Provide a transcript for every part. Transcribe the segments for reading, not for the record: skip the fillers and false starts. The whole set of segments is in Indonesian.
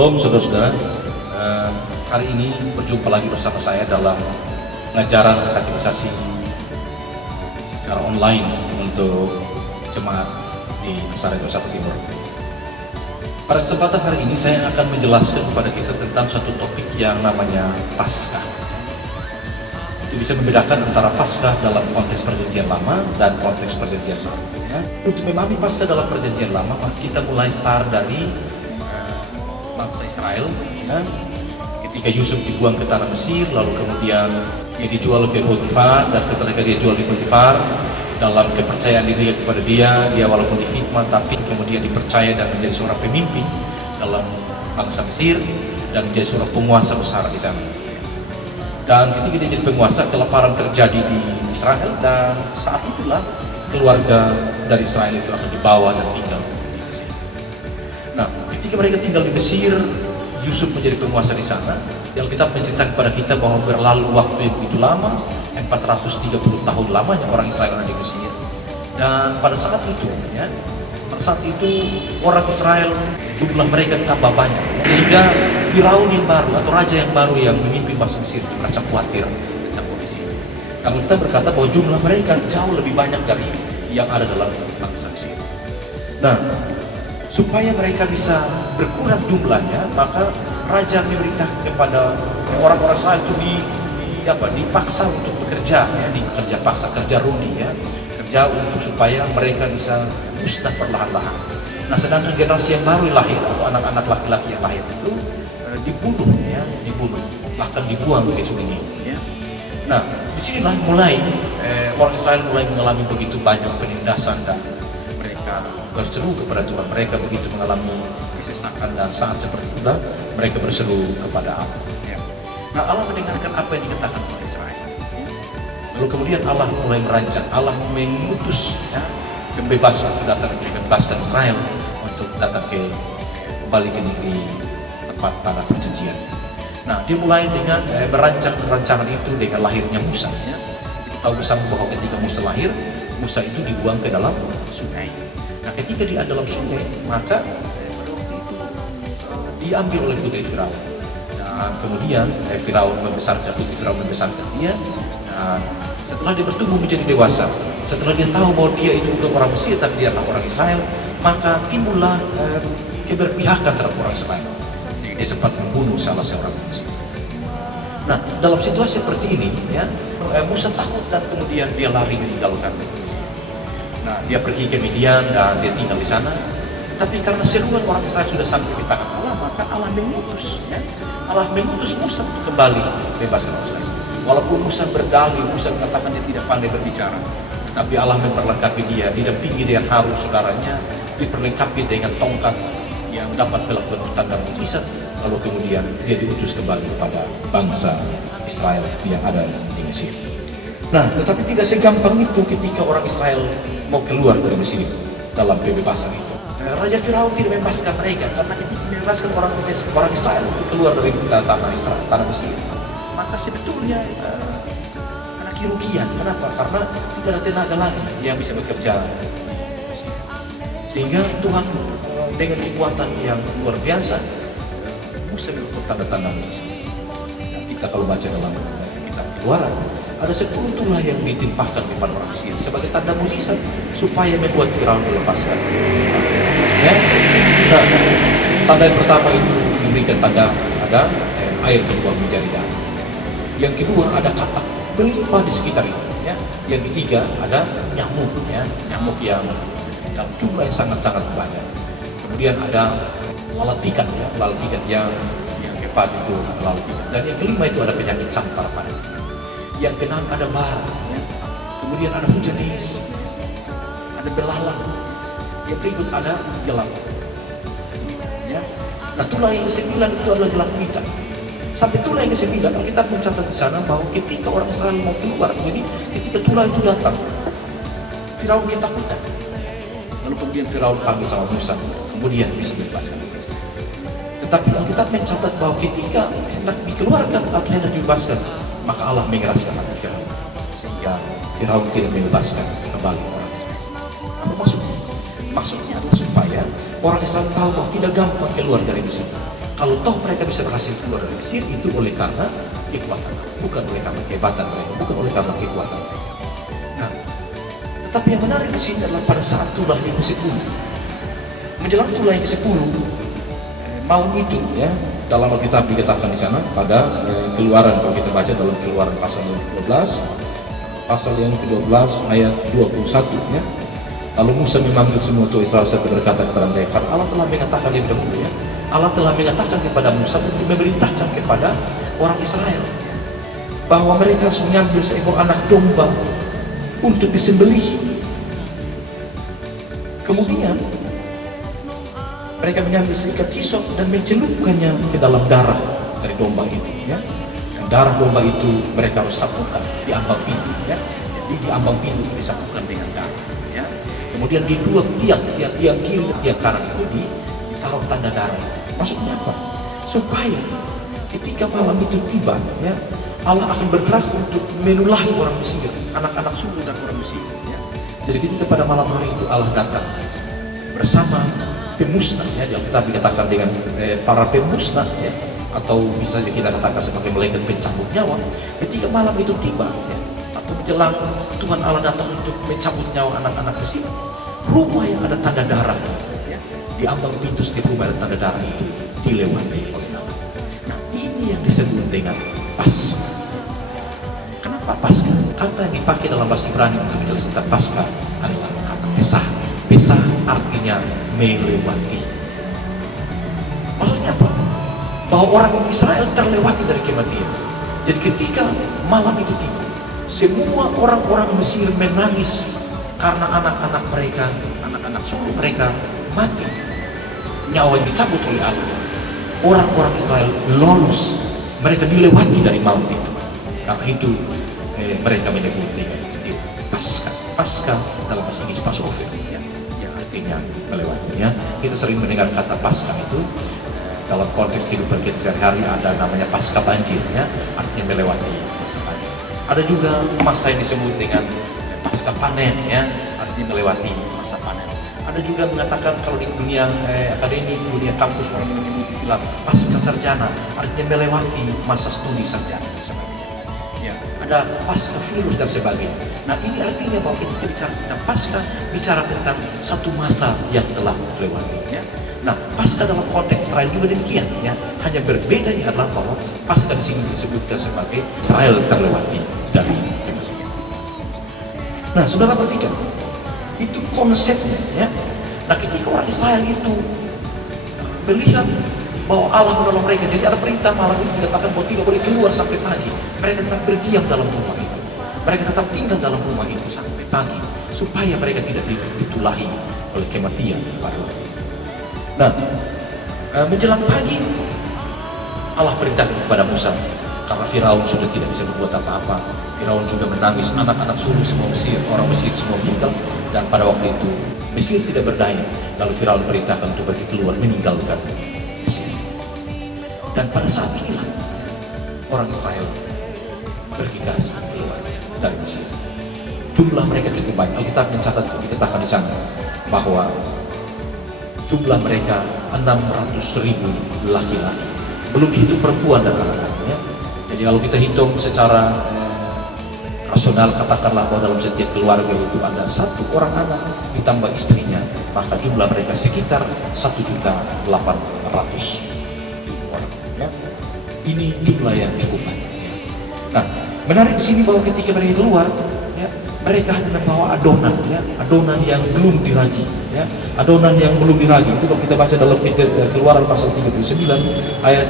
Shalom saudara-saudara, hari ini berjumpa lagi bersama saya dalam pengajaran katekisasi secara online untuk jemaat di Nazaret Jawa Timur. Pada kesempatan hari ini saya akan menjelaskan kepada kita tentang satu topik yang namanya Paskah. Itu bisa membedakan antara Paskah dalam konteks Perjanjian Lama dan konteks Perjanjian Baru. Untuk memahami Paskah dalam Perjanjian Lama, kita mulai start dari bangsa Israel, ketika Yusuf dibuang ke tanah Mesir, lalu kemudian dia dijual ke Potifar, dan ketika dia jual di Potifar, dalam kepercayaan diri kepada dia walaupun difitnah, tapi kemudian dipercaya dan menjadi seorang pemimpin dalam bangsa Mesir dan menjadi seorang penguasa besar di sana. Dan ketika dia jadi penguasa, kelaparan terjadi di Israel, dan saat itulah keluarga dari Israel itu akan dibawa dan tinggal di Mesir. Nah, ketika mereka tinggal di Mesir, Yusuf menjadi penguasa di sana. Yang kita menceritakan kepada kita bahwa berlalu waktu yang begitu lama, 430 tahun lamanya orang Israel ada di Mesir. Dan pada saat itu, orang Israel jumlah mereka tambah banyak, sehingga Firaun yang baru atau raja yang baru yang memimpin bangsa Mesir itu merasa khawatir tentang kondisi ini. Kalau kita berkata bahwa jumlah mereka jauh lebih banyak dari yang ada dalam bangsa Mesir. Nah, supaya mereka bisa berkurang jumlahnya, maka raja memerintahkan kepada orang-orang Israel itu dipaksa untuk bekerja, kerja paksa, kerja rudi, kerja untuk supaya mereka bisa musnah perlahan-lahan. Nah, sedangkan generasi yang baru lahir atau anak-anak laki-laki yang lahir itu dibunuh, bahkan dibuang ke sungai. Nah, disinilah mulai orang Israel mulai mengalami begitu banyak penindasan, dan mereka berseru kepada Tuhan. Mereka begitu mengalami kesesakan, dan saat seperti itulah mereka berseru kepada Allah. Nah, Allah mendengarkan apa yang dikatakan oleh Israel. Lalu kemudian Allah mulai merancang, Allah mengutus pembebasan untuk datang membebaskan Israel untuk datang kembali ke negeri tempat tanah perjanjian. Nah, dia mulai dengan merancang rancangan itu dengan lahirnya Musa. Kita tahu bersama bahwa ketika Musa lahir, Musa itu dibuang ke dalam sungai. Nah, ketika dia dalam sungai, maka diambil oleh putri Firaun. Dan kemudian Firaun membesarkan dia. Dan setelah dia bertumbuh menjadi dewasa, setelah dia tahu bahwa dia itu bukan orang Mesir tapi dia adalah orang Israel, maka timbullah keberpihakan terhadap orang Israel. Dia sempat membunuh salah seorang Mesir. Nah, dalam situasi seperti ini, Musa takut dan kemudian dia lari meninggalkan Mesir. Nah, dia pergi ke Midian dan dia tinggal di sana. Tapi karena seruan orang Israel sudah sampai di tangan Allah, maka Allah mengutus Musa untuk kembali bebaskan orang Israel. Walaupun Musa berdalih, Musa mengatakan dia tidak pandai berbicara, tapi Allah memperlengkapi dia, didampingi dengan Harun saudaranya, diperlengkapi dengan tongkat yang dapat melakukan tanda mujizat. Lalu kemudian dia diutus kembali kepada bangsa Israel yang ada di Mesir. Nah, tetapi tidak segampang itu ketika orang Israel mau keluar dari Mesir dalam pembebasan itu. Raja Firaun tidak membebaskan mereka, karena ketika membebaskan orang Israel keluar dari tanah Mesir, maka sebetulnya ada kerugian. Kenapa? Karena tidak ada tenaga lagi yang bisa bekerja. Sehingga Tuhan dengan kekuatan yang luar biasa, Musa melakukan tanda-tanda mujizat. Dan kita kalau baca dalam kitab Keluaran, ada 10 tulah yang ditimpahkan kepada orang Mesir sebagai tanda mujizat supaya membuat Firaun melepaskan. Nah, tanda yang pertama itu diberikan tanda ada air berubah menjadi darah. Yang kedua ada katak berlimpah di sekitar itu. Yang ketiga ada nyamuk, nyamuk yang dalam jumlah yang sangat-sangat banyak. Kemudian ada lalat pikat, yang hebat itu lalat pikat. Dan yang kelima itu ada penyakit campar pada. Yang keenam ada bara, kemudian ada hujan es, ada belalang. Yang berikut ada gelap. Nah, tulah yang ke-9 itu adalah gelap hitam. Sampai tulah yang ke-9, kita mencatat di sana bahwa ketika orang Israel mau keluar, jadi ketika tulah itu datang, Firaun ketakutan. Lalu kemudian Firaun panggil sama Musa, kemudian bisa dibebaskan. Tetapi kita mencatat bahwa ketika hendak dikeluarkan atau hendak dibebaskan, maka Allah mengeraskan hati Firaun, sehingga Firaun tidak membebaskan kembali orang Israel. Apa maksudnya? Maksudnya adalah supaya orang Islam tahu bahwa tidak gampang keluar dari Mesir. Kalau toh mereka bisa berhasil keluar dari Mesir, itu oleh karena kekuatan, bukan oleh karena kehebatan mereka, bukan oleh karena kekuatan mereka. Nah, tetapi yang menarik di sini adalah pada saat tulah yang ke-10, menjelang tulah yang ke-10, malam itu ya, dalam Alkitab dikatakan di sana pada Keluaran, kalau kita baca dalam Keluaran pasal 12, pasal yang ke-12 ayat 21 ya. Lalu Musa memanggil semua tua Israel serta berkata kepada mereka, Allah telah mengatakan yang dahulu ya, Allah telah mengatakan kepada Musa untuk memerintahkan kepada orang Israel bahwa mereka harus mengambil seekor anak domba untuk disembelih. Kemudian mereka mengambil seikat hisop dan mencelupkannya ke dalam darah dari domba itu ya. Dan darah domba itu mereka harus sapukan di ambang pintu ya. Jadi di ambang pintu disapukan dengan darah ya. Kemudian di dua tiang kiri dan tiang kanan itu ditaruh tanda darah. Maksudnya apa? Supaya ketika malam itu tiba ya, Allah akan bergerak untuk menulahi orang Mesir, anak-anak sulung dan orang Mesir ya. Jadi ketika pada malam hari itu Allah datang bersama pemusnah ya, yang kita dikatakan dengan para pemusnah ya, atau bisa kita katakan sebagai malaikat pencabut nyawa. Ketika malam itu tiba ya, atau menjelang Tuhan Allah datang untuk mencabut nyawa anak-anak Mesir, rumah yang ada tanda darah ya, di ambang pintu setiap rumah ada tanda darah itu dilewati oleh Allah. Nah, ini yang disebut dengan Paskah. Kenapa Paskah? Kata yang dipakai dalam bahasa Ibrani untuk menjelaskan Paskah adalah kata Pesah. Pesah artinya melewati. Maksudnya apa? Bahwa orang Israel terlewati dari kematian. Jadi ketika malam itu tiba, semua orang-orang Mesir menangis karena anak-anak mereka, anak-anak suku mereka mati, nyawa dicabut oleh Allah. Orang-orang Israel lolos, mereka dilewati dari malam itu. Karena itu mereka menyebut dengan Paskah. Paskah dalam bahasa Inggris Passover ya, yang artinya melewati ya. Kita sering mendengar kata Paskah itu dalam konteks kehidupan kita sehari-hari, ada namanya Paskah banjir ya, artinya melewati masa banjir. Ada juga masa yang disebut dengan Paskah panen ya, artinya melewati masa panen. Ada juga mengatakan kalau di dunia akademik, dunia kampus orang menyebut istilah Paskah sarjana, artinya melewati masa studi sarjana sebagainya. Ya, ada Paskah virus dan sebagainya. Nah, ini artinya bahwa kita bicara tentang Paskah, bicara tentang satu masa yang telah lewati ya. Nah, Paskah dalam konteks Israel juga demikian ya. Hanya berbedanya adalah bahwa Paskah di sini disebutkan sebagai Israel terlewati dari itu. Nah, saudara perhatikan, itu konsepnya ya. Nah, ketika orang Israel itu melihat bahwa Allah menolong mereka, jadi ada perintah malam itu dikatakan bahwa tidak boleh keluar sampai pagi. Mereka tetap berdiam dalam rumah itu, mereka tetap tinggal dalam rumah itu sampai pagi, supaya mereka tidak ditulahi oleh kematian pada waktu itu. Nah, menjelang pagi Allah perintahkan kepada Musa, karena Firaun sudah tidak bisa berbuat apa-apa. Firaun juga menangis, anak-anak sulung semua Mesir, orang Mesir semua meninggal, dan pada waktu itu Mesir tidak berdaya. Lalu Firaun perintahkan untuk pergi keluar meninggalkan Mesir. Dan pada saat inilah orang Israel bergegas keluar dari Mesir. Jumlah mereka cukup banyak. Alkitab mencatat, dikatakan di sana bahwa jumlah mereka 600.000 laki-laki, belum dihitung perempuan dan anak-anaknya. Jadi kalau kita hitung secara rasional, katakanlah bahwa dalam setiap keluarga itu ada satu orang anak ditambah istrinya, maka jumlah mereka sekitar 1.800.000 orang. Ya. Ini jumlah yang cukup banyak. Ya. Nah, menarik di sini bahwa ketika mereka keluar, ya, mereka hanya membawa adonan, ya, adonan yang belum diragi, ya, adonan yang belum diragi. Itu kalau kita baca dalam Keluaran pasal 39 ayat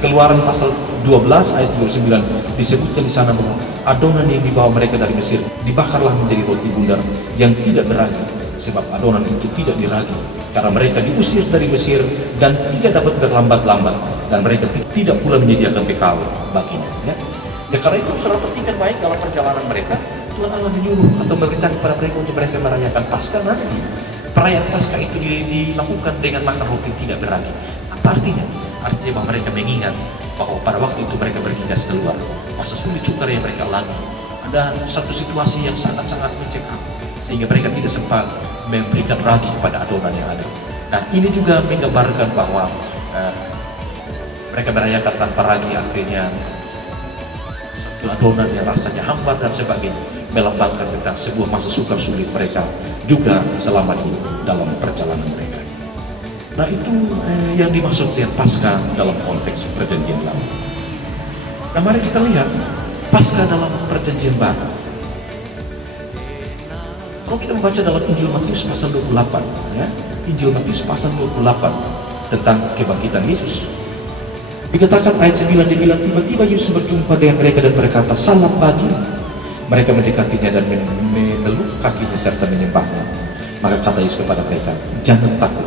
Keluaran pasal 12 ayat 39 disebutkan di sana bahwa adonan yang dibawa mereka dari Mesir dibakarlah menjadi roti bundar yang tidak beragi, sebab adonan itu tidak diragi karena mereka diusir dari Mesir dan tidak dapat berlambat-lambat, dan mereka tidak pula menyediakan bekal baginya. Ya. Ya, karena itu saudara perhatikan baik dalam perjalanan mereka, Tuhan Allah menyuruh atau memerintahkan kepada mereka untuk mereka merayakan Paskah nanti. Perayaan Paskah itu dilakukan dengan makan roti tidak beragi. Apa artinya? Artinya bahwa mereka mengingat bahwa pada waktu itu mereka bergegas keluar, masa sulit sukar yang mereka alami, ada satu situasi yang sangat-sangat mencekam sehingga mereka tidak sempat memberikan ragi kepada adonan yang ada. Nah, ini juga menggambarkan bahwa Mereka merayakan tanpa ragi, artinya satu adonan yang rasanya hambar dan sebagainya, melambangkan tentang sebuah masa sukar sulit mereka juga selama ini dalam perjalanan mereka. Nah, itu yang dimaksud dengan Paskah dalam konteks perjanjian lama. Nah, mari kita lihat Paskah dalam perjanjian baru. Kalau kita membaca dalam Injil Matius pasal 28, ya, Injil Matius pasal 28 tentang kebangkitan Yesus. Dikatakan ayat 9, dibilang tiba-tiba Yesus berjumpa dengan mereka dan berkata, "Salam bagi." Mereka mendekatinya dan memeluk kakinya serta menyembahnya. Maka kata Yesus kepada mereka, "Jangan takut.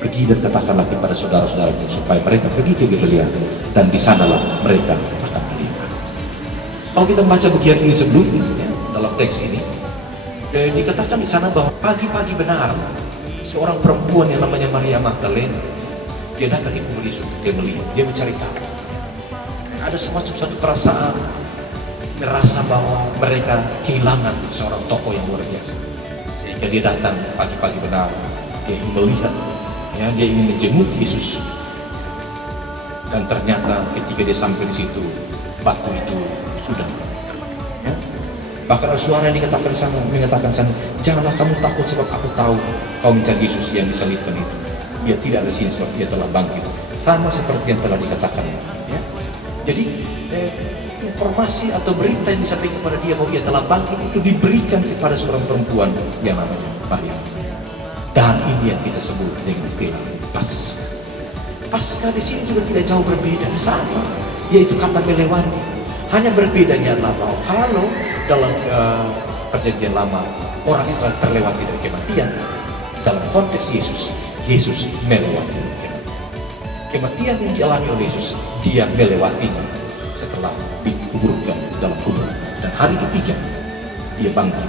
Pergi dan katakanlah kepada saudara-saudara supaya mereka pergi ke Galilea, dan di sanalah mereka akan melihat." Kalau kita membaca bagian ini sebelumnya, ya, dalam teks ini, dikatakan di sana bahwa pagi-pagi benar seorang perempuan yang namanya Maria Magdalena, dia datang ke kubur Yesus, dia melihat, dia mencari tahu. Ada semacam satu perasaan merasa bahwa mereka kehilangan seorang tokoh yang luar biasa, sehingga dia datang pagi-pagi benar, dia ingin melihat, ya, dia ingin menjenguk Yesus. Dan ternyata ketika dia sampai di situ, batu itu sudah terbang. Ya. Bahkan ada suara yang dikatakan sana, mengatakan sana, "Janganlah kamu takut, sebab aku tahu kau mencari Yesus yang disalibkan itu. Dia tidak ada di sini sebab dia telah bangkit." Sama seperti yang telah dikatakan. Ya. Jadi informasi atau berita yang disampaikan kepada dia bahwa dia telah bangkit itu diberikan kepada seorang perempuan yang namanya Maria. Dan ini yang kita sebut dengan istilah Paskah. Paskah di sini juga tidak jauh berbeda, sama, yaitu kata melewati. Hanya berbedanya adalah bahwa kalau dalam perjanjian lama orang Israel terlewati dari kematian, dalam konteks Yesus, Yesus melewati kematian yang dialami oleh Yesus, dia melewatinya setelah dikuburkan dalam kubur, dan hari ketiga dia bangkit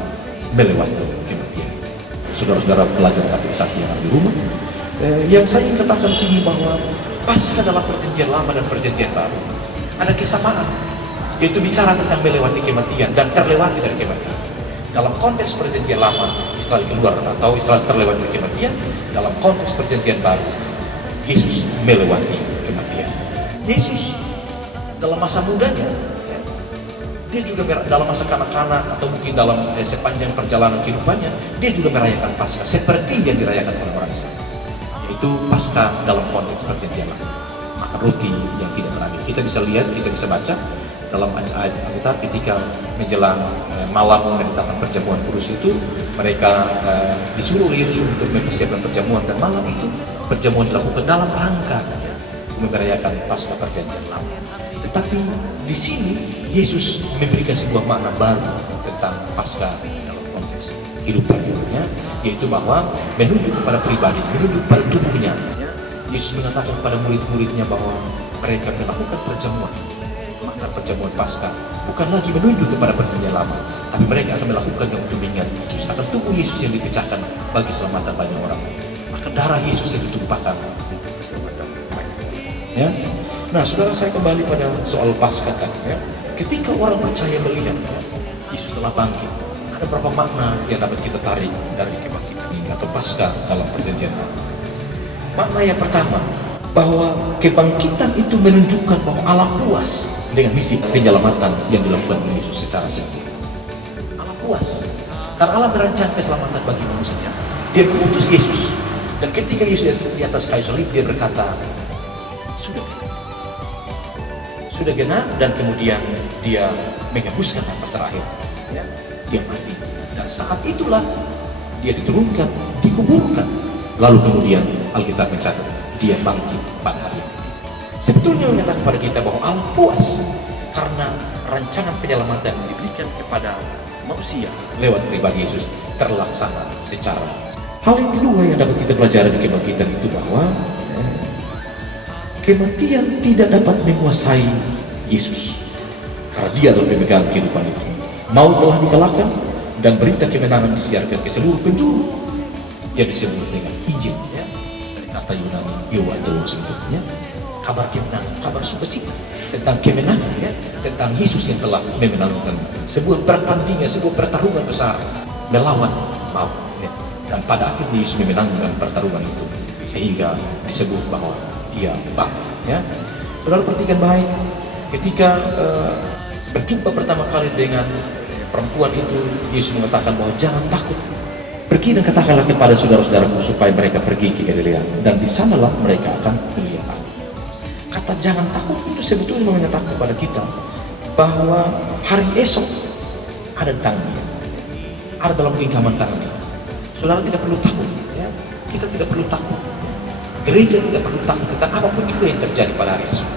melewati kematian. Saudara-saudara pelajar katekisasi yang ada di rumah, yang saya ingin katakan di sini bahwa Paskah dalam perjanjian lama dan perjanjian baru ada kesamaan, yaitu bicara tentang melewati kematian dan terlewati dari kematian. Dalam konteks perjanjian lama, Israel keluar atau Israel terlewati dari kematian. Dalam konteks perjanjian baru, Yesus melewati kematian. Yesus dalam masa mudanya, dia juga dalam masa kanak-kanak atau mungkin dalam sepanjang perjalanan kehidupannya, dia juga merayakan Paskah seperti yang dirayakan oleh orang Israel, yaitu Paskah dalam konteks perjanjian lama, makan roti yang tidak berakhir. Kita bisa lihat, kita bisa baca dalam ayat Alkitab ketika menjelang malam menetapkan perjamuan kudus itu, mereka disuruh Yesus untuk mempersiapkan perjamuan, dan malam itu perjamuan dilakukan dalam rangka merayakan Paskah perjanjian lama. Tetapi di sini Yesus memberikan sebuah makna baru tentang Paskah dalam konteks kehidupan hidupnya, yaitu bahwa menunjuk kepada pribadi, menunjuk pada tubuhnya. Yesus mengatakan kepada murid-muridnya bahwa mereka melakukan perjamuan. Makna perjamuan Paskah bukan lagi menunjuk kepada perjanjian lama, tapi mereka akan melakukan yang untuk mengingat Yesus, akan tubuh Yesus yang dipecahkan bagi keselamatan banyak orang, akan darah Yesus yang ditumpahkan untuk keselamatan banyak. Ya. Nah, saudara, saya kembali pada soal Paskah tadi. Ya. Ketika orang percaya melihat Yesus telah bangkit, ada beberapa makna yang dapat kita tarik dari kebangkitan ini atau Paskah dalam perjanjian lama. Makna yang pertama, bahwa kebangkitan itu menunjukkan bahwa Allah puas dengan misi penyelamatan yang dilakukan oleh Yesus secara sempurna. Allah puas karena Allah merancang keselamatan bagi manusia. Dia mengutus Yesus, dan ketika Yesus di atas kayu salib, dia berkata, sudah genap, dan kemudian dia menghembuskan nafas terakhir, ya, dia mati, dan saat itulah dia diturunkan, dikuburkan, lalu kemudian Alkitab mencatat dia bangkit pada hari ini. Sebetulnya menyatakan kepada kita bahwa Allah puas karena rancangan penyelamatan yang diberikan kepada manusia lewat pribadi Yesus terlaksana secara. Hal yang kedua yang dapat kita pelajari di kebangkitan itu bahwa kematian tidak dapat menguasai Yesus karena dia adalah pemegang kehidupan itu. Maut telah dikalahkan dan berita kemenangan disiarkan ke seluruh penjuru yang disebut dengan Injil, ya, dari kata Yunani Euangelos, ya, kabar kemenangan, kabar sukacita tentang kemenangan, ya, tentang Yesus yang telah memenangkan sebuah pertandingan, sebuah pertarungan besar melawan maut, ya. Dan pada akhirnya Yesus memenangkan pertarungan itu, sehingga disebut bahwa yang baru. Ya, saudara perhatikan baik, ketika berjumpa pertama kali dengan perempuan itu, Yesus mengatakan bahwa jangan takut. Pergi dan katakanlah kepada saudara-saudaramu supaya mereka pergi ke Galilea, dan di sanalah mereka akan melihat aku. Kata jangan takut itu sebetulnya mengatakan kepada kita bahwa hari esok ada di tangan Dia, ada dalam genggaman tangan Dia. Saudara tidak perlu takut, ya. Kita tidak perlu takut. Gereja tidak perlu takut tentang apapun juga yang terjadi pada hari esok.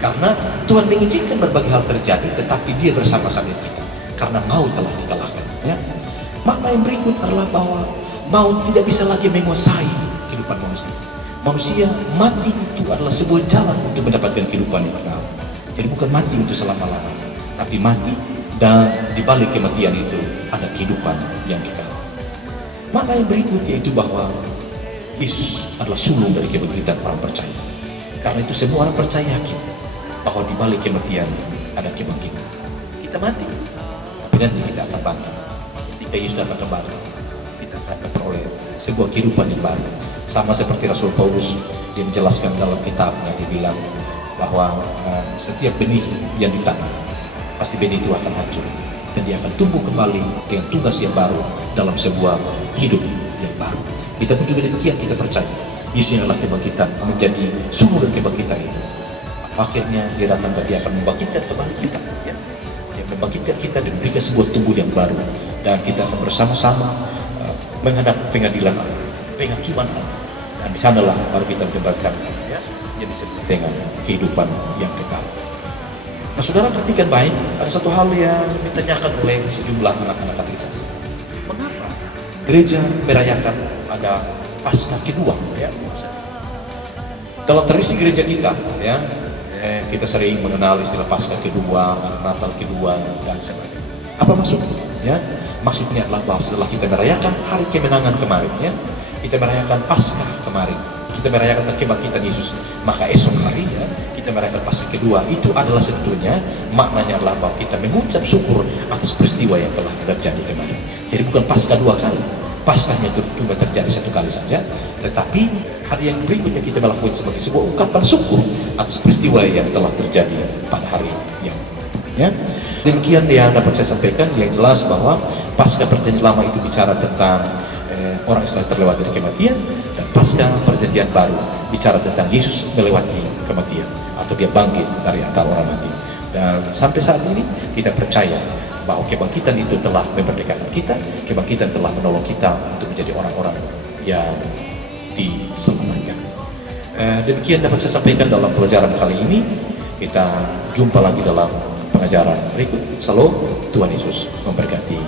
Karena Tuhan mengizinkan berbagai hal terjadi, tetapi Dia bersama-sama kita. Karena maut telah dikalahkan. Ya. Makna yang berikut adalah bahwa maut tidak bisa lagi menguasai kehidupan manusia. Manusia mati itu adalah sebuah jalan untuk mendapatkan kehidupan yang kekal. Jadi bukan mati untuk selama-lamanya, tapi mati dan di balik kematian itu ada kehidupan yang kekal. Makna yang berikut yaitu bahwa Yesus adalah sulung dari kebangkitan orang percaya. Karena itu semua orang percaya yakin bahwa di balik kematian ada kebangkitan. Kita mati, tapi nanti kita akan bangkit. Ketika Yesus datang kembali, kita akan memperoleh sebuah kehidupan yang baru. Sama seperti Rasul Paulus, dia menjelaskan dalam kitabnya, dia bilang bahwa setiap benih yang ditanam, pasti benih itu akan hancur, dan dia akan tumbuh kembali dengan tugas yang baru dalam sebuah hidup yang baru. Kita pun juga demikian, kita percaya Yesus yang adalah kebangkitan menjadi sumber kebangkitan itu. Akhirnya dia datang dan dia akan membangkitkan kembali kita, ya. Dia membangkitkan kita dan memberikan sebuah tubuh yang baru, dan kita akan bersama-sama menghadap pengadilan Allah, penghakiman Allah, dan di sanalah baru kita menyebarkan, ya, jadi disebut dengan kehidupan yang kekal. Nah, saudara perhatikan baik, ada satu hal yang ditanyakan oleh sejumlah anak-anak katekisasi. Mengapa gereja merayakan ada Paskah kedua? Ya, dalam tradisi gereja kita, ya, kita sering mengenal istilah Paskah kedua, Natal kedua, dan sebagainya. Apa maksudnya? Ya, maksudnya adalah bahwa setelah kita merayakan hari kemenangan kemarin, ya, kita merayakan Paskah kemarin, kita merayakan kebangkitan Yesus, maka esok harinya kita merayakan Paskah kedua. Itu adalah sebetulnya maknanya adalah bahwa kita mengucap syukur atas peristiwa yang telah terjadi kemarin. Jadi bukan Paskah dua kali, Paskahnya itu cuma terjadi satu kali saja, tetapi hari yang berikutnya kita melakukan sebagai sebuah ungkapan syukur atas peristiwa yang telah terjadi pada hari yang, ya. Demikian yang dapat saya sampaikan. Yang jelas bahwa Paskah Perjanjian Lama itu bicara tentang orang Israel terlewat dari kematian, dan Paskah Perjanjian Baru bicara tentang Yesus melewati kematian atau dia bangkit dari antara orang mati. Dan sampai saat ini kita percaya bahwa kebangkitan itu telah memerdekakan kita, kebangkitan telah menolong kita untuk menjadi orang-orang yang diselamatkan. Demikian dapat saya sampaikan dalam pelajaran kali ini. Kita jumpa lagi dalam pengajaran berikut. Salam, Tuhan Yesus memberkati.